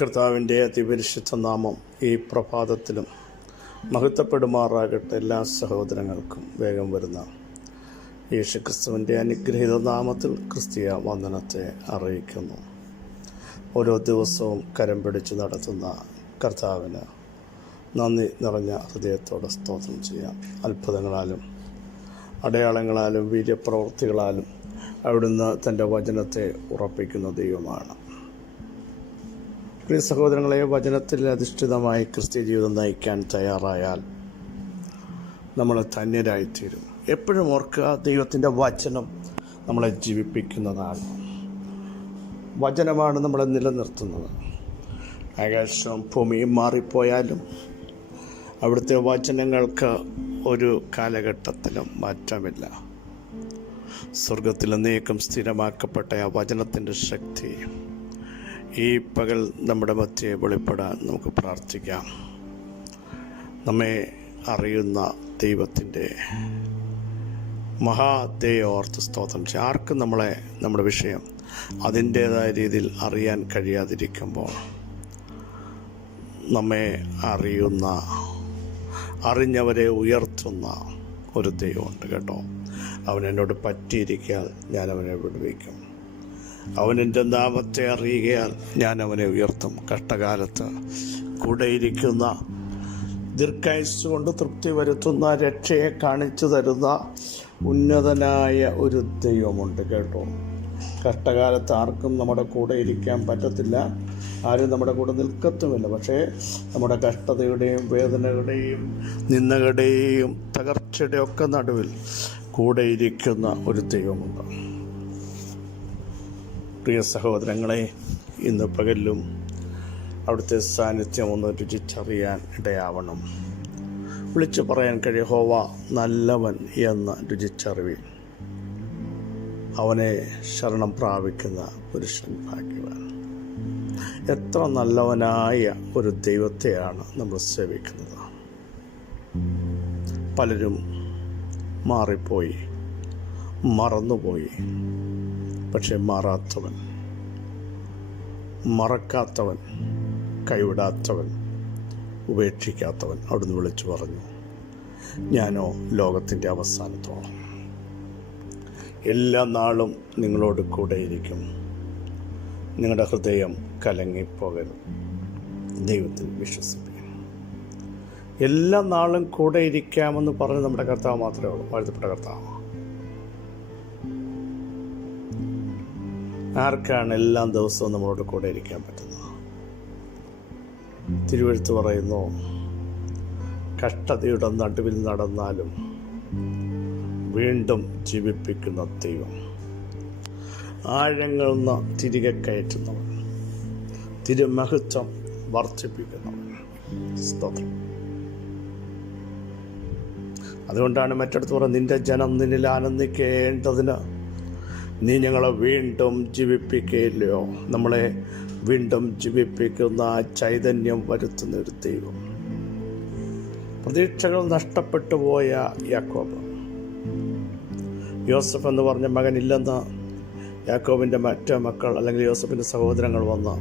കർത്താവിൻ്റെ അതിപരിശുദ്ധ നാമം ഈ പ്രഭാതത്തിലും മഹത്വപ്പെടുമാറാകട്ടെ. എല്ലാ സഹോദരങ്ങൾക്കും വേഗം വരുന്ന യേശുക്രിസ്തുവിൻ്റെ അനുഗ്രഹീത നാമത്തിൽ ക്രിസ്തീയ വന്ദനത്തെ അറിയിക്കുന്നു. ഓരോ ദിവസവും കരം പിടിച്ച് നടത്തുന്ന കർത്താവിന് നന്ദി നിറഞ്ഞ ഹൃദയത്തോടെ സ്തോത്രം ചെയ്യാം. അത്ഭുതങ്ങളാലും അടയാളങ്ങളാലും വീര്യപ്രവൃത്തികളാലും അവിടുന്ന് തൻ്റെ വചനത്തെ ഉറപ്പിക്കുന്ന ദൈവമാണ്. പ്രിയ സഹോദരങ്ങളെ, വചനത്തിൽ അധിഷ്ഠിതമായി ക്രിസ്തീയ ജീവിതം നയിക്കാൻ തയ്യാറായാൽ നമ്മൾ ധന്യരായിത്തീരും. എപ്പോഴും ഓർക്കുക, ദൈവത്തിൻ്റെ വചനം നമ്മളെ ജീവിപ്പിക്കുന്നതാണ്. വചനമാണ് നമ്മളെ നിലനിർത്തുന്നത്. ആകാശവും ഭൂമിയും മാറിപ്പോയാലും അവിടുത്തെ വചനങ്ങൾക്ക് ഒരു കാലഘട്ടത്തിലും മാറ്റമില്ല. സ്വർഗത്തിൽ എന്നേക്കും സ്ഥിരമാക്കപ്പെട്ട ആ വചനത്തിൻ്റെ ശക്തി ഈ പകൽ നമ്മുടെ മധ്യേ വെളിപ്പെടാൻ നമുക്ക് പ്രാർത്ഥിക്കാം. നമ്മെ അറിയുന്ന ദൈവത്തിൻ്റെ മഹാദയെ ഓർത്ത് സ്തോത്രം ചെയ്യും. ആർക്കും നമ്മുടെ വിഷയം അതിൻ്റേതായ രീതിയിൽ അറിയാൻ കഴിയാതിരിക്കുമ്പോൾ നമ്മെ അറിഞ്ഞവരെ ഉയർത്തുന്ന ഒരു ദൈവമുണ്ട് കേട്ടോ. അവൻ എന്നോട് പറ്റിയിരിക്കാൻ ഞാൻ അവനെ വിടുവിക്കും. അവൻ എൻ്റെ നാമത്തെ അറിയുകയാൽ ഞാൻ അവനെ ഉയർത്തും. കഷ്ടകാലത്ത് കൂടെയിരിക്കുന്ന, ദീർഘായുസ്സ് കൊണ്ട് തൃപ്തി വരുത്തുന്ന, രക്ഷയെ കാണിച്ചു തരുന്ന ഉന്നതനായ ഒരു ദൈവമുണ്ട് കേട്ടോ. കഷ്ടകാലത്ത് ആർക്കും നമ്മുടെ കൂടെ ഇരിക്കാൻ പറ്റത്തില്ല, ആരും നമ്മുടെ കൂടെ നിൽക്കത്തുമില്ല. പക്ഷേ നമ്മുടെ കഷ്ടതയുടെയും വേദനകളുടെയും നിന്ദകളുടെയും തകർച്ചയുടെ ഒക്കെ നടുവിൽ കൂടെ ഇരിക്കുന്ന ഒരു ദൈവമുണ്ട്. പ്രിയ സഹോദരങ്ങളെ, ഇന്ന് പകലിലും അവിടുത്തെ സാന്നിധ്യം ഒന്ന് രുചിച്ചറിയാൻ ഇടയാവണം. വിളിച്ചു പറയാൻ കഴിയും, യഹോവ നല്ലവൻ എന്ന് രുചിച്ചറിവിൻ. അവനെ ശരണം പ്രാപിക്കുന്ന പുരുഷൻ ഭാഗ്യവാൻ. എത്ര നല്ലവനായ ഒരു ദൈവത്തെയാണ് നമ്മൾ സേവിക്കുന്നത്. പലരും മാറിപ്പോയി, മറന്നുപോയി. പക്ഷെ മാറാത്തവൻ, മറക്കാത്തവൻ, കൈവിടാത്തവൻ, ഉപേക്ഷിക്കാത്തവൻ അവിടുന്ന് വിളിച്ചു പറഞ്ഞു, ഞാനോ ലോകത്തിൻ്റെ അവസാനത്തോളം എല്ലാ നാളും നിങ്ങളോട് കൂടെയിരിക്കും. നിങ്ങളുടെ ഹൃദയം കലങ്ങിപ്പോകരുത്, ദൈവത്തിൽ വിശ്വസിപ്പിക്കും. എല്ലാ നാളും കൂടെ ഇരിക്കാമെന്ന് പറഞ്ഞ് നമ്മുടെ കർത്താവ് മാത്രമേ ഉള്ളൂ, വാഴ്ത്തപ്പെട്ട കർത്താവ്. ആർക്കാണ് എല്ലാ ദിവസവും നമ്മളോട് കൂടെ ഇരിക്കാൻ പറ്റുന്നത്? തിരുവെഴുത്ത് പറയുന്നു, കഷ്ടതയുടെ നടുവിൽ നടന്നാലും വീണ്ടും ജീവിപ്പിക്കുന്ന ദൈവം, ആഴങ്ങളിൽ നിന്ന് തിരികെ കയറ്റുന്നവൻ, തിരുമഹത്വം വർദ്ധിപ്പിക്കുന്നവൻ. സ്തോത്രം. അതുകൊണ്ടാണ് മറ്റടുത്ത് പറയുന്നത്, നിന്റെ ജനം നിന്നിൽ ആനന്ദിക്കേണ്ടതിന് നീ ഞങ്ങളെ വീണ്ടും ജീവിപ്പിക്കുകയില്ലയോ? നമ്മളെ വീണ്ടും ജീവിപ്പിക്കുന്ന ചൈതന്യം വരുത്തുന്ന ഒരു ദൈവം. പ്രതീക്ഷകൾ നഷ്ടപ്പെട്ടു പോയ യാക്കോബ്, യോസഫ് എന്ന് പറഞ്ഞ മകനില്ലെന്ന് യാക്കോബിൻ്റെ മറ്റു മക്കൾ അല്ലെങ്കിൽ യോസഫിൻ്റെ സഹോദരങ്ങൾ വന്ന്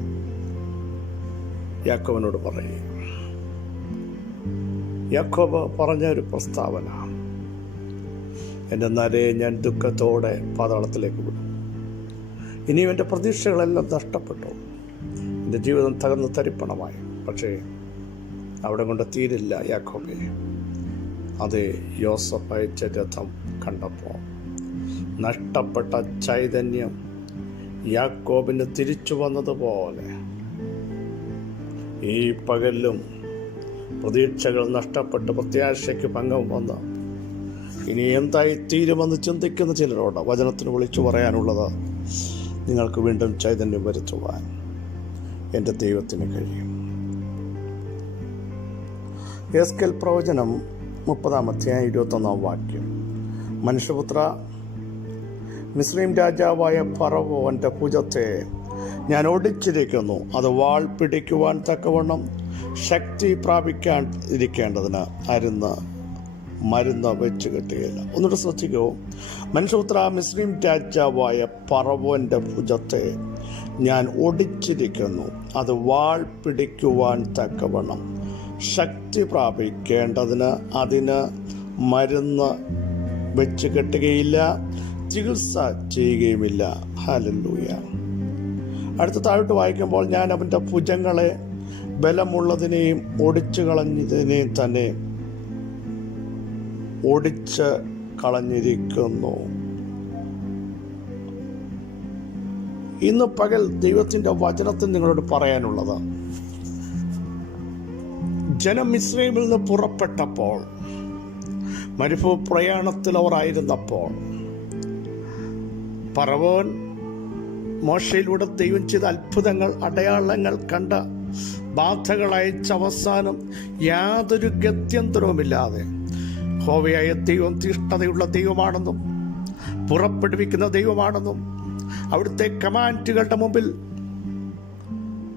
യാക്കോബിനോട് പറയും. യാക്കോബ് പറഞ്ഞ ഒരു പ്രസ്താവന, എൻ്റെ നരയെ ഞാൻ ദുഃഖത്തോടെ പാതാളത്തിലേക്ക് വിടും. ഇനിയും എൻ്റെ പ്രതീക്ഷകളെല്ലാം നഷ്ടപ്പെട്ടു, എൻ്റെ ജീവിതം തകർന്ന് തരിപ്പണമായി. പക്ഷേ അവിടെ കൊണ്ട് തീരില്ല യാക്കോബെ. അതേ, യോസഫ് അയച്ച രഥം കണ്ടപ്പോൾ നഷ്ടപ്പെട്ട ചൈതന്യം യാക്കോബിന് തിരിച്ചു വന്നതുപോലെ ഈ പകലിലും പ്രതീക്ഷകൾ നഷ്ടപ്പെട്ട് പ്രത്യാശയ്ക്ക് ഭംഗം വന്ന് ഇനി എന്തായി തീരുമെന്ന് ചിന്തിക്കുന്ന ചിലരോട് വചനത്തിന് വിളിച്ചു പറയാനുള്ളത്, നിങ്ങൾക്ക് വീണ്ടും ചൈതന്യം വരുത്തുവാൻ എൻ്റെ ദൈവത്തിന് കഴിയും. യെഹെസ്കേൽ പ്രവചനം 30-21 മനുഷ്യപുത്ര, മിസ്രയീം രാജാവായ ഫറവോന്റെ ഭുജത്തെ ഞാൻ ഒടിച്ചിരിക്കുന്നു. അത് വാൾ പിടിക്കുവാൻ തക്കവണ്ണം ശക്തി പ്രാപിക്കാൻ ഇരിക്കേണ്ടതിന് മരുന്ന് വെച്ച് കെട്ടുകയില്ല. ഒന്നുകൂടെ ശ്രദ്ധിക്കൂ. മനുഷ്യപുത്ര, മിസ്രയീം രാജാവായ ഫറവോന്റെ ഭുജത്തെ ഞാൻ ഒടിച്ചിരിക്കുന്നു. അത് വാൾ പിടിക്കുവാൻ തക്കവണ്ണം ശക്തി പ്രാപിക്കേണ്ടതിന് അതിന് മരുന്ന് വെച്ച് കെട്ടുകയില്ല, ചികിത്സ ചെയ്യുകയുമില്ല. ഹല്ലേലൂയ. അടുത്ത താഴോട്ട് വായിക്കുമ്പോൾ, ഞാൻ അവൻ്റെ ഭുജങ്ങളെ ബലമുള്ളതിനെയും ഒടിച്ചു കളഞ്ഞതിനെയും തന്നെ ഒടിച്ച് കളഞ്ഞിരിക്കുന്നു. ഇന്ന് പകൽ ദൈവത്തിൻ്റെ വചനത്തിൽ നിങ്ങളോട് പറയാനുള്ളത്, ജനം മിസ്രയീമിൽ നിന്ന് പുറപ്പെട്ടപ്പോൾ, മരുഭൂമി പ്രയാണത്തിൽ അവർ ആയിരുന്നപ്പോൾ, ഫറവോൻ മോശയിലൂടെ ദൈവം ചെയ്ത അത്ഭുതങ്ങൾ, അടയാളങ്ങൾ കണ്ട ബാധകൾ അയച്ച അവസാനം യാതൊരു ഗത്യന്തരവുമില്ലാതെ യഹോവയായ ദൈവം തീഷ്ണതയുള്ള ദൈവമാണെന്നും പുറപ്പെടുവിക്കുന്ന ദൈവമാണെന്നും അവിടുത്തെ കമാൻഡുകളുടെ മുമ്പിൽ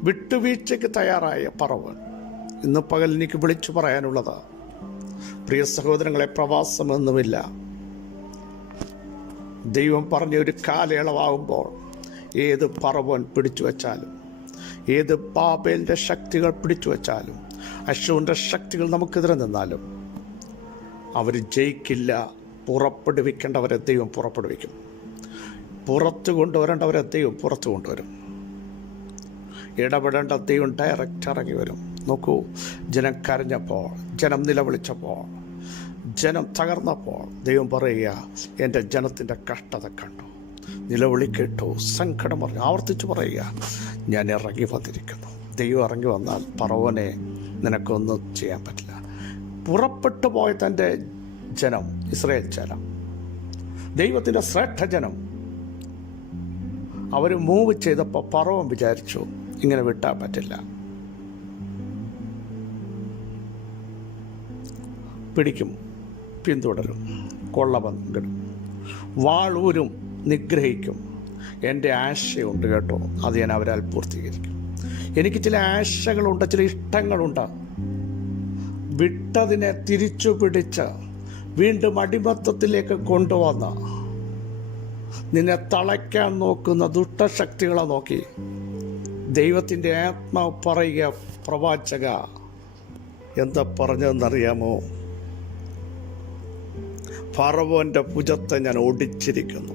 വിട്ടുവീഴ്ചയ്ക്ക് തയ്യാറായ ഫറവോൻ ഇന്ന് പകൽ എനിക്ക് വിളിച്ചു പറയാനുള്ളത്, പ്രിയ സഹോദരങ്ങളെ, പ്രവാസമൊന്നുമില്ല. ദൈവം പറഞ്ഞ ഒരു കാലയളവാകുമ്പോൾ ഏത് ഫറവോൻ പിടിച്ചു വച്ചാലും, ഏത് ബാബേലിൻ്റെ ശക്തികൾ പിടിച്ചു വച്ചാലും, അശ്ശൂരിൻ്റെ ശക്തികൾ നമുക്കെതിരെ നിന്നാലും അവർ ജയിക്കില്ല. പുറപ്പെടുവിക്കേണ്ടവരെ ദൈവം പുറപ്പെടുവിക്കും. പുറത്തു കൊണ്ടുവരേണ്ടവരെ ദൈവം പുറത്തു കൊണ്ടുവരും. ഇടപെടേണ്ട ദൈവം ഡയറക്റ്റ് ഇറങ്ങി വരും. നോക്കൂ, ജനം കരഞ്ഞപ്പോൾ, ജനം നിലവിളിച്ചപ്പോൾ, ജനം തകർന്നപ്പോൾ ദൈവം പറയുക, എൻ്റെ ജനത്തിൻ്റെ കഷ്ടത കണ്ടു, നിലവിളി കേട്ടു, സങ്കടം പറഞ്ഞു, ആവർത്തിച്ച് പറയുക, ഞാൻ ഇറങ്ങി വന്നിരിക്കുന്നു. ദൈവം ഇറങ്ങി വന്നാൽ ഫറവോനെ നിനക്കൊന്നും ചെയ്യാൻ പറ്റില്ല. പുറപ്പെട്ടു പോയ തൻ്റെ ജനം, ഇസ്രായേൽ ജനം, ദൈവത്തിൻ്റെ ശ്രേഷ്ഠ ജനം, അവർ മൂവ് ചെയ്തപ്പോൾ ഫറവോൻ വിചാരിച്ചു ഇങ്ങനെ വിട്ടാൻ പറ്റില്ല, പിടിക്കും, പിന്തുടരും, കൊള്ള പങ്കിടും, വാളൂരും, നിഗ്രഹിക്കും. എൻ്റെ ആശയുണ്ട് കേട്ടോ, അത് ഞാൻ അവരാൽ പൂർത്തീകരിക്കും. എനിക്ക് ചില ആശകളുണ്ട്, ചില ഇഷ്ടങ്ങളുണ്ട്. വിട്ടതിനെ തിരിച്ചു പിടിച്ച് വീണ്ടും അടിമത്തത്തിലേക്ക് കൊണ്ടുവന്ന് നിന്നെ തളയ്ക്കാൻ നോക്കുന്ന ദുഷ്ടശക്തികളെ നോക്കി ദൈവത്തിൻ്റെ ആത്മാവ് പറയുക, പ്രവാചക, എന്താ പറഞ്ഞതെന്നറിയാമോ? ഫറവോൻ്റെ ഭുജത്തെ ഞാൻ ഒടിച്ചിരിക്കുന്നു.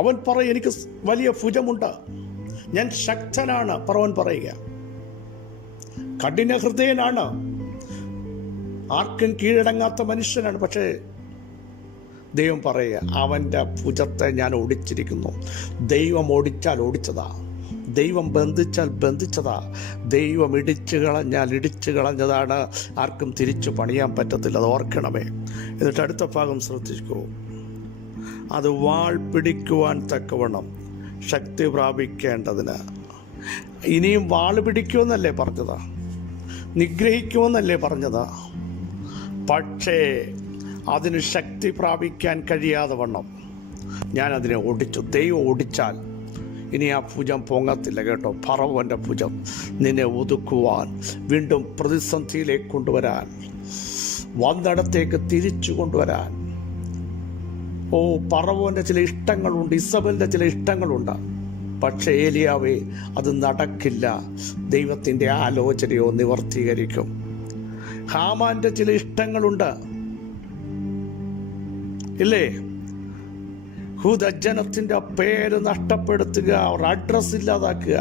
അവൻ പറയും, എനിക്ക് വലിയ ഭുജമുണ്ട്, ഞാൻ ശക്തനാണ്. ഫറവോൻ പറയുക, കഠിന ഹൃദയനാണ്, ആർക്കും കീഴടങ്ങാത്ത മനുഷ്യനാണ്. പക്ഷേ ദൈവം പറയുക, അവൻ്റെ ഭുജത്തെ ഞാൻ ഒടിച്ചിരിക്കുന്നു. ദൈവം ഒടിച്ചാൽ ഒടിച്ചതാ, ദൈവം ബന്ധിച്ചാൽ ബന്ധിച്ചതാ, ദൈവം ഇടിച്ചു കളഞ്ഞാൽ ഇടിച്ചു കളഞ്ഞതാണ്. ആർക്കും തിരിച്ചു പണിയാൻ പറ്റത്തില്ല, അത് ഓർക്കണമേ. എന്നിട്ട് അടുത്ത ഭാഗം ശ്രദ്ധിക്കൂ, അത് വാൾ പിടിക്കുവാൻ തക്കവണ്ണം ശക്തി പ്രാപിക്കേണ്ടതിന്. ഇനിയും വാൾ പിടിക്കുമെന്നല്ലേ പറഞ്ഞത്, നിഗ്രഹിക്കുമെന്നല്ലേ പറഞ്ഞത്. പക്ഷേ അതിന് ശക്തി പ്രാപിക്കാൻ കഴിയാതെ വണ്ണം ഞാനതിനെ ഒടിച്ചു. ദൈവം ഒടിച്ചാൽ ഇനി ആ ഭുജം പൊങ്ങത്തില്ല കേട്ടോ. ഫറവോൻ്റെ ഭുജം നിന്നെ ഒതുക്കുവാൻ, വീണ്ടും പ്രതിസന്ധിയിലേക്ക് കൊണ്ടുവരാൻ, വന്നിടത്തേക്ക് തിരിച്ചു കൊണ്ടുവരാൻ. ഫറവോൻ്റെ ചില ഇഷ്ടങ്ങളുണ്ട്, ഇസബലിൻ്റെ ചില ഇഷ്ടങ്ങളുണ്ട്. പക്ഷേ ഏലിയാവേ, അത് നടക്കില്ല. ദൈവത്തിൻ്റെ ആലോചനയോ നിവർത്തീകരിക്കും. ഹാമാൻ്റെ ചില ഇഷ്ടങ്ങളുണ്ട്, ഇല്ലേ? ഹൂദജനത്തിൻ്റെ പേര് നഷ്ടപ്പെടുത്തുക, അവർ അഡ്രസ് ഇല്ലാതാക്കുക.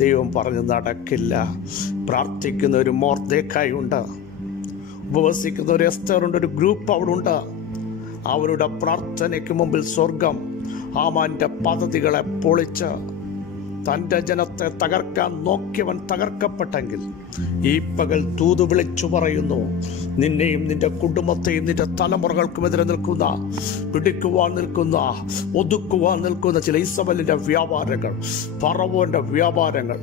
ദൈവം പറഞ്ഞ് നടക്കില്ല. പ്രാർത്ഥിക്കുന്ന ഒരു മൊർദെഖായി ഉണ്ട്, ഉപവസിക്കുന്ന ഒരു എസ്തറുണ്ട്, ഒരു ഗ്രൂപ്പ് അവിടെ ഉണ്ട്. അവരുടെ പ്രാർത്ഥനയ്ക്ക് മുമ്പിൽ സ്വർഗം ഹാമാന്റെ പദ്ധതികളെ പൊളിച്ച് തൻ്റെ ജനത്തെ തകർക്കാൻ നോക്കിയവൻ തകർക്കപ്പെട്ടെങ്കിൽ ഈ പകൽ തൂതു വിളിച്ചു പറയുന്നു, നിന്നെയും നിന്റെ കുടുംബത്തെയും നിന്റെ തലമുറകൾക്കുമെതിരെ നിൽക്കുന്ന, പിടിക്കുവാൻ നിൽക്കുന്ന, ഒതുക്കുവാൻ നിൽക്കുന്ന ചില ഇസബലിൻ്റെ വ്യാപാരങ്ങൾ, ഫറവോന്റെ വ്യാപാരങ്ങൾ,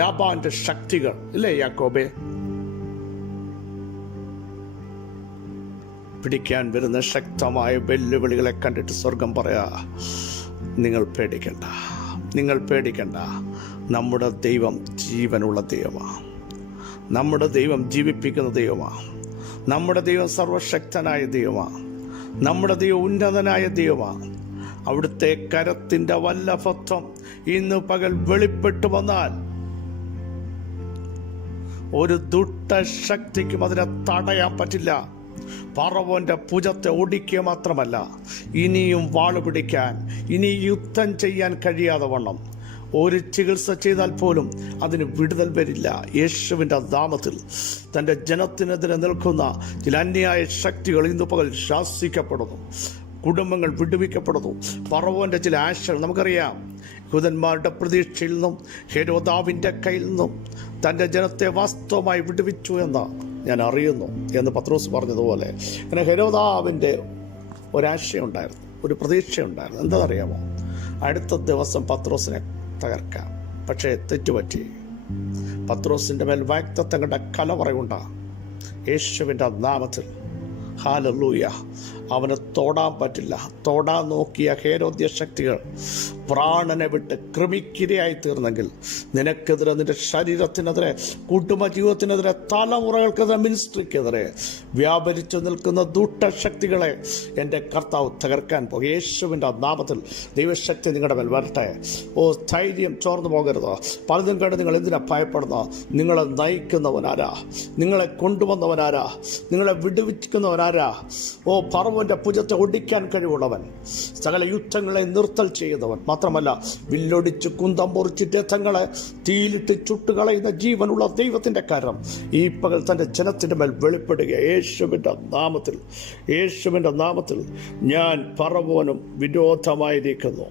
ലാബാന്റെ ശക്തികൾ, ഇല്ലേ യാക്കോബേ? പിടിക്കാൻ വരുന്ന ശക്തമായ വെല്ലുവിളികളെ കണ്ടിട്ട് സ്വർഗം പറയാ, നിങ്ങൾ പേടിക്കണ്ട, നിങ്ങൾ പേടിക്കണ്ട. നമ്മുടെ ദൈവം ജീവനുള്ള ദൈവമാണ്. നമ്മുടെ ദൈവം ജീവിപ്പിക്കുന്ന ദൈവമാണ്. നമ്മുടെ ദൈവം സർവശക്തനായ ദൈവമാണ്. നമ്മുടെ ദൈവം ഉന്നതനായ ദൈവമാണ്. അവിടുത്തെ കരത്തിൻ്റെ വല്ലഭത്വം ഇന്ന് പകൽ വെളിപ്പെട്ടു വന്നാൽ ഒരു ദുഷ്ടശക്തിക്കും അതിനെ തടയാൻ പറ്റില്ല. ഫറവോന്റെ ഭുജത്തെ ഒടിക്കുക മാത്രമല്ല, ഇനിയും വാള് പിടിക്കാൻ, ഇനി യുദ്ധം ചെയ്യാൻ കഴിയാതെ വണ്ണം ഒരു ചികിത്സ ചെയ്താൽ പോലും അതിന് വിടുതൽ വരില്ല. യേശുവിൻ്റെ നാമത്തിൽ തൻ്റെ ജനത്തിനെതിരെ നിൽക്കുന്ന ചില അന്യായ ശക്തികൾ ഇന്ന് പകൽ ശാസിക്കപ്പെടുന്നു. കുടുംബങ്ങൾ വിടുവിക്കപ്പെടുന്നു. ഫറവോന്റെ ചില ആശകൾ നമുക്കറിയാം. യഹൂദന്മാരുടെ പ്രതീക്ഷയിൽ നിന്നും ഹെരോദാവിൻ്റെ കയ്യിൽ നിന്നും തൻ്റെ ജനത്തെ വാസ്തവമായി വിടുവിച്ചു എന്ന് ഞാൻ അറിയുന്നു എന്ന് പത്രോസ് പറഞ്ഞതുപോലെ, അങ്ങനെ ഹെരോദാവിൻ്റെ ഒരാശയുണ്ടായിരുന്നു, ഒരു പ്രതീക്ഷയുണ്ടായിരുന്നു. എന്താണെന്നറിയാമോ? അടുത്ത ദിവസം പത്രോസിനെ തകർക്കാം. പക്ഷേ തെറ്റുപറ്റി. പത്രോസിൻ്റെ മേൽ വാഗ്ദത്തങ്ങളുടെ കലവറയുണ്ടാ. യേശുവിൻ്റെ നാമത്തിൽ ഹല്ലേലൂയ. അവന് തൊടാൻ പറ്റില്ല. തൊടാൻ നോക്കിയ ഹേരോദ്യ ശക്തികൾ പ്രാണനെ വിട്ട് കൃമിക്കിരയായി തീർന്നെങ്കിൽ നിനക്കെതിരെ, നിന്റെ ശരീരത്തിനെതിരെ, കുടുംബജീവിതത്തിനെതിരെ, തലമുറകൾക്കെതിരെ, മിനിസ്ട്രിക്കെതിരെ വ്യാപരിച്ചു നിൽക്കുന്ന ദുഷ്ടശക്തികളെ എൻ്റെ കർത്താവ് തകർക്കാൻ പോകും. യേശുവിൻ്റെ നാമത്തിൽ ദൈവശക്തി നിങ്ങളുടെ മേൽ വരട്ടെ. ധൈര്യം ചോർന്നു പോകരുത്. പലതും കണ്ട് നിങ്ങൾ എന്തിനാ ഭയപ്പെടുന്നത്? നിങ്ങളെ നയിക്കുന്നവനാരാ? നിങ്ങളെ കൊണ്ടുവന്നവനാരാ? നിങ്ങളെ വിടുവിക്കുന്നവനാരാ? ഫറവോന്റെ ഭുജത്തെ ഒടിക്കാൻ കഴിവുള്ളവൻ, സകല യുദ്ധങ്ങളെ നിർത്തൽ ചെയ്യുന്നവൻ, മാത്രമല്ല വില്ലൊടിച്ച് കുന്തം പൊറിച്ച് രഥങ്ങളെ തീയിലിട്ട് ചുട്ടുകളയുന്ന ജീവനുള്ള ദൈവത്തിന്റെ കരം ഈ പകൽ തന്റെ ജനത്തിന്റെ മേൽ വെളിപ്പെടുക. യേശുവിന്റെ നാമത്തിൽ, യേശുവിന്റെ നാമത്തിൽ ഞാൻ ഫറവോനും വിരോധമായിരിക്കുന്നു.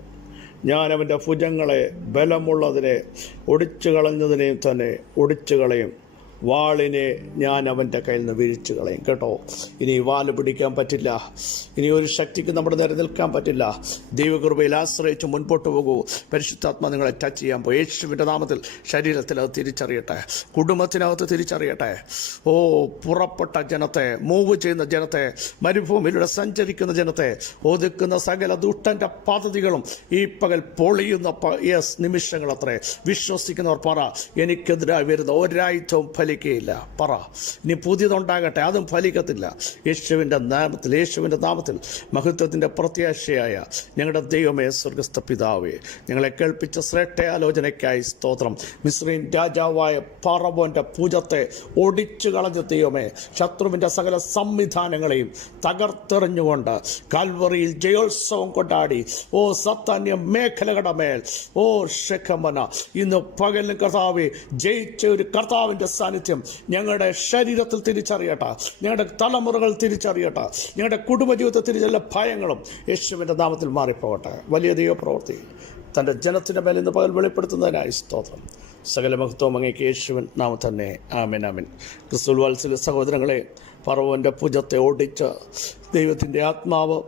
ഞാൻ അവൻ്റെ ഭുജങ്ങളെ, ബലമുള്ളതിനെ ഒടിച്ചു കളഞ്ഞതിനെയും തന്നെ ഒടിച്ചു കളയും. വാളിനെ ഞാൻ അവൻ്റെ കയ്യിൽ നിന്ന് വീഴ്ച കളയും. കേട്ടോ, ഇനി വാല് പിടിക്കാൻ പറ്റില്ല. ഇനി ഒരു ശക്തിക്ക് നമ്മുടെ നേരെ നിൽക്കാൻ പറ്റില്ല. ദൈവകൃപയിൽ ആശ്രയിച്ച് മുൻപോട്ട് പോകൂ. പരിശുദ്ധാത്മ നിങ്ങളെ ടച്ച് ചെയ്യാൻ പോയി. യേശുവിൻ്റെ നാമത്തിൽ ശരീരത്തിൽ അത് തിരിച്ചറിയട്ടെ, കുടുംബത്തിനകത്ത് തിരിച്ചറിയട്ടെ. പുറപ്പെട്ട ജനത്തെ, മൂവ് ചെയ്യുന്ന ജനത്തെ, മരുഭൂമിയിലൂടെ സഞ്ചരിക്കുന്ന ജനത്തെ ഒതുക്കുന്ന സകല ദുഷ്ടൻ്റെ പദ്ധതികളും ഈ പകൽ പൊളിയുന്ന നിമിഷങ്ങൾ അത്രേ. വിശ്വസിക്കുന്നവർ പറ, എനിക്കെതിരായി വരുന്ന ഒരായുധവും ഫലിക്കുകയില്ല. പറ, ഇനി പുതിയതുണ്ടാകട്ടെ, അതും ഫലിക്കത്തില്ല. യേശുവിൻ്റെ നാമത്തിൽ, യേശുവിൻ്റെ നാമത്തിൽ മഹത്വത്തിൻ്റെ പ്രത്യാശയായ ഞങ്ങളുടെ ദൈവമേ, സ്വർഗസ്ഥ പിതാവേ, ഞങ്ങളെ കേൾപ്പിച്ച ശ്രേഷ്ഠ ആലോചനയ്ക്കായി സ്തോത്രം. മിസ്രയീം രാജാവായ ഫറവോന്റെ ഭുജത്തെ ഒടിച്ചു കളഞ്ഞ ദൈവമേ, ശത്രുവിൻ്റെ സകല സംവിധാനങ്ങളെയും തകർത്തെറിഞ്ഞുകൊണ്ട് കാൽവറിയിൽ ജയോത്സവം കൊണ്ടാടി സത്താന്യ മേഖലകളുടെ മേൽ ശെഖമന ഇന്ന് പകലിന് കർത്താവേ ജയിച്ച ഒരു കർത്താവിൻ്റെ സാന്നിധ്യം ഞങ്ങളുടെ ശരീരത്തിൽ തിരിച്ചറിയട്ടെ, ഞങ്ങളുടെ തലമുറകൾ തിരിച്ചറിയട്ടെ, ഞങ്ങളുടെ കുടുംബജീവിതത്തിൽ തിരിച്ചല്ല ഭയങ്ങളും യേശുവിൻ്റെ നാമത്തിൽ മാറിപ്പോകട്ടെ. വലിയ ദൈവപ്രവൃത്തി തൻ്റെ ജനത്തിൻ്റെ മേൽ ഇന്ന് പകൽ വെളിപ്പെടുത്തുന്നതിനായി സ്തോത്രം. സകല മഹത്വം അങ്ങേക്ക് യേശുവിൻ നാമം തന്നെ. ആമേൻ, ആമേൻ. ക്രിസ്തുവിൽ വാത്സല്യ സഹോദരങ്ങളെ, ഫറവോന്റെ ഭുജത്തെ ഓടിച്ച ദൈവത്തിൻ്റെ ആത്മാവ്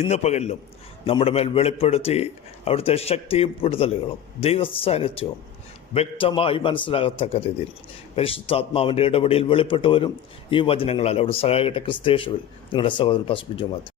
ഇന്ന് പകലിലും നമ്മുടെ മേൽ വെളിപ്പെടുത്തി അവിടുത്തെ ശക്തിയും വിടുതലുകളും ദൈവസാന്നിധ്യവും വ്യക്തമായി മനസ്സിലാകത്തക്ക രീതിയിൽ പരിശുദ്ധാത്മാവിൻ്റെ ഇടപെടലിൽ വെളിപ്പെട്ടു വരും. ഈ വചനങ്ങളാൽ അവിടെ സഹായിക്കട്ടെ. ക്രിസ്തയേശുവിൽ നിങ്ങളുടെ സഹോദരൻ പാസ്റ്റർ ബിജു മാത്യു.